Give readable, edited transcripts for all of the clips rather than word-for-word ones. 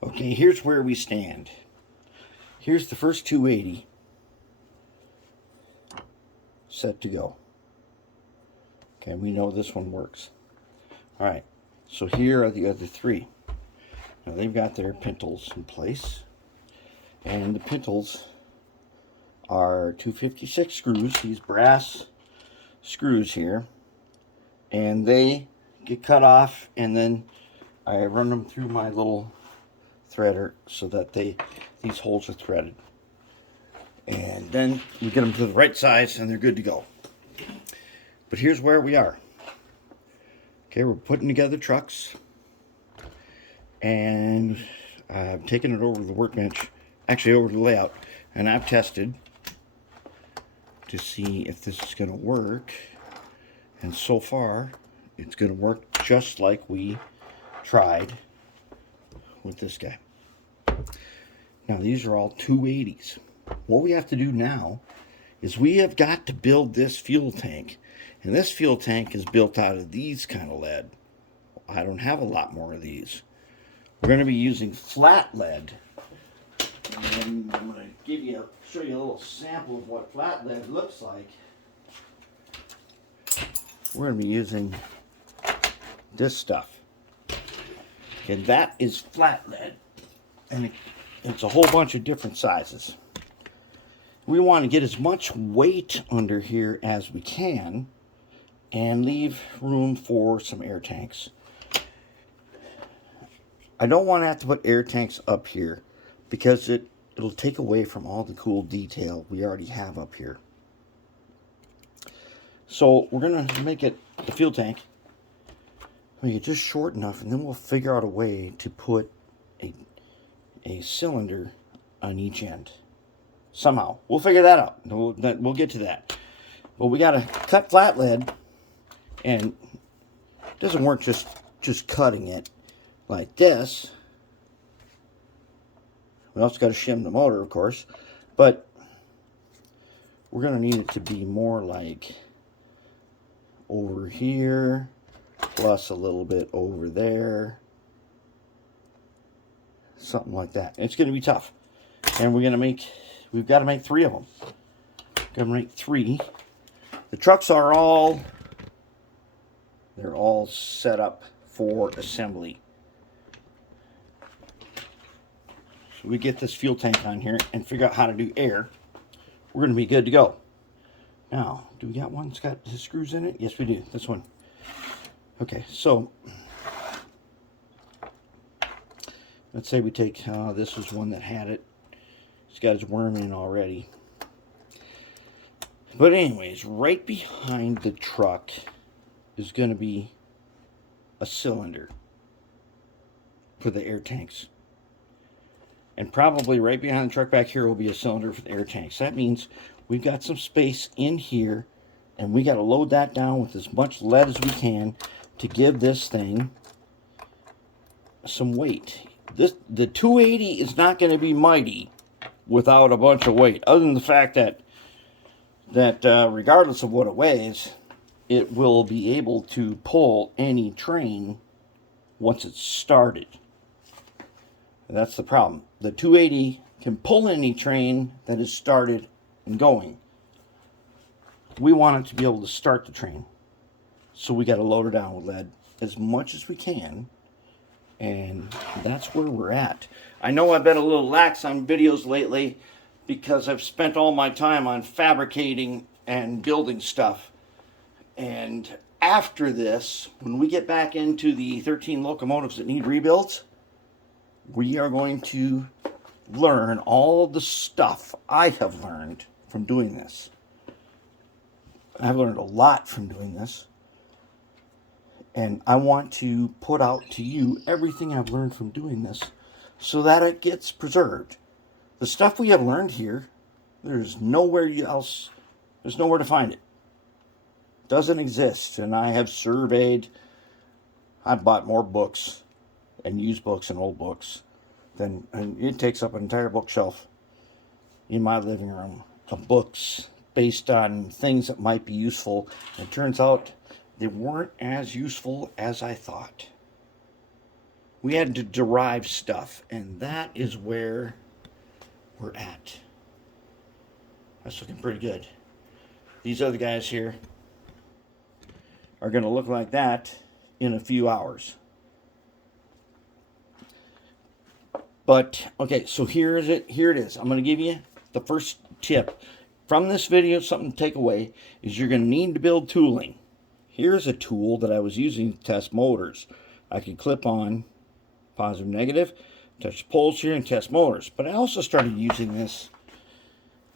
Okay, here's where we stand. Here's the first 280 set to go. Okay, we know this one works. All right, so here are the other three. Now they've got their pintles in place, and the pintles are 256 screws, these brass screws here, and they get cut off, and then I run them through my little threader so that these holes are threaded, and then we get them to the right size and they're good to go. But here's where we are. Okay, we're putting together trucks, and I've taken it over to the workbench, actually over to the layout, and I've tested to see if this is going to work, and so far it's going to work just like we tried with this guy. Now these are all 280s. What we have to do now is we have got to build this fuel tank, and this fuel tank is built out of these kind of lead. I don't have a lot more of these. We're going to be using flat lead, and I'm going to show you a little sample of what flat lead looks like. We're going to be using this stuff, and that is flat lead, and it's a whole bunch of different sizes. We want to get as much weight under here as we can and leave room for some air tanks. I don't want to have to put air tanks up here because it'll take away from all the cool detail we already have up here. So we're going to make it the fuel tank, make it just short enough, and then we'll figure out a way to put a cylinder on each end. Somehow. We'll figure that out. We'll get to that. But we got to cut flat lead, and it doesn't work just cutting it like this. We also got to shim the motor, of course, but we're going to need it to be more like over here, plus a little bit over there, something like that. It's going to be tough, and we've got to make 3 of them. Got to make 3. The trucks are all set up for assembly. So we get this fuel tank on here and figure out how to do air. We're going to be good to go. Now, do we got one that's got the screws in it? Yes, we do. This one. Okay, so let's say we take, this was one that had it. It's got its worm in already. But anyways, right behind the truck is going to be a cylinder for the air tanks. And probably right behind the truck back here will be a cylinder for the air tanks. That means we've got some space in here, and we got to load that down with as much lead as we can to give this thing some weight. The 280 is not going to be mighty without a bunch of weight, other than the fact that regardless of what it weighs, it will be able to pull any train once it's started. That's the problem. The 280 can pull any train that is started and going. We want it to be able to start the train, so we got to load it down with lead as much as we can, and that's where we're at. I know I've been a little lax on videos lately because I've spent all my time on fabricating and building stuff. And after this, when we get back into the 13 locomotives that need rebuilds, we are going to learn all the stuff I have learned from doing this. I've learned a lot from doing this. And I want to put out to you everything I've learned from doing this so that it gets preserved. The stuff we have learned here, there's nowhere else, there's nowhere to find it. It doesn't exist. And I have surveyed, I've bought more books and used books and old books and it takes up an entire bookshelf in my living room of books based on things that might be useful. It turns out they weren't as useful as I thought. we had to derive stuff, and that is where we're at. That's looking pretty good. These other guys here are going to look like that in a few hours. But, okay, so here is it. Here it is. I'm going to give you the first tip. From this video, something to take away is you're going to need to build tooling. Here's a tool that I was using to test motors. I could clip on positive, negative, touch the poles here and test motors. But I also started using this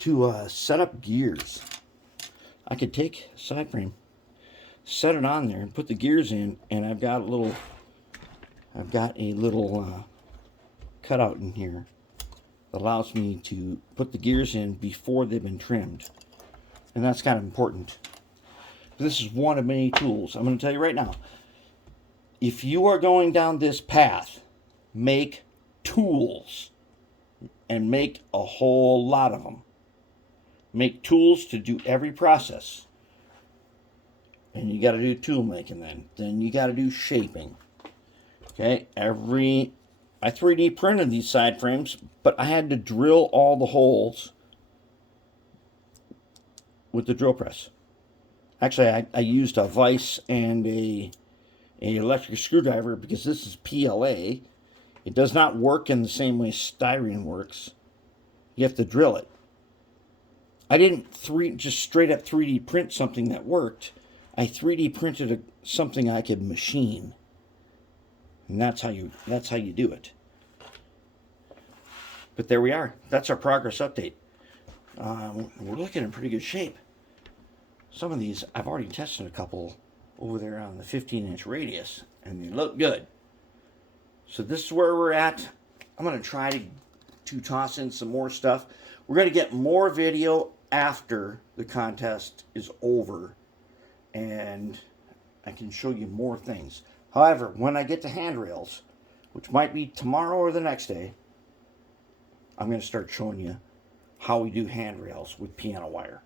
to set up gears. I could take a side frame, set it on there, and put the gears in, and I've got a little cutout in here that allows me to put the gears in before they've been trimmed, and that's kind of important. This is one of many tools. I'm going to tell you right now, if you are going down this path, make tools, and make a whole lot of them. Make tools to do every process. And you got to do tool making then you got to do shaping. Okay, I 3D printed these side frames, but I had to drill all the holes with the drill press. Actually, I used a vise and a electric screwdriver because this is PLA. It does not work in the same way styrene works. You have to drill it. I didn't just straight up 3D print something that worked. I 3D printed something I could machine. And that's how you do it. But there we are. That's our progress update. We're looking in pretty good shape. Some of these, I've already tested a couple over there on the 15-inch radius, and they look good. So this is where we're at. I'm going to try to toss in some more stuff. We're going to get more video after the contest is over, and I can show you more things. However, when I get to handrails, which might be tomorrow or the next day, I'm going to start showing you how we do handrails with piano wire.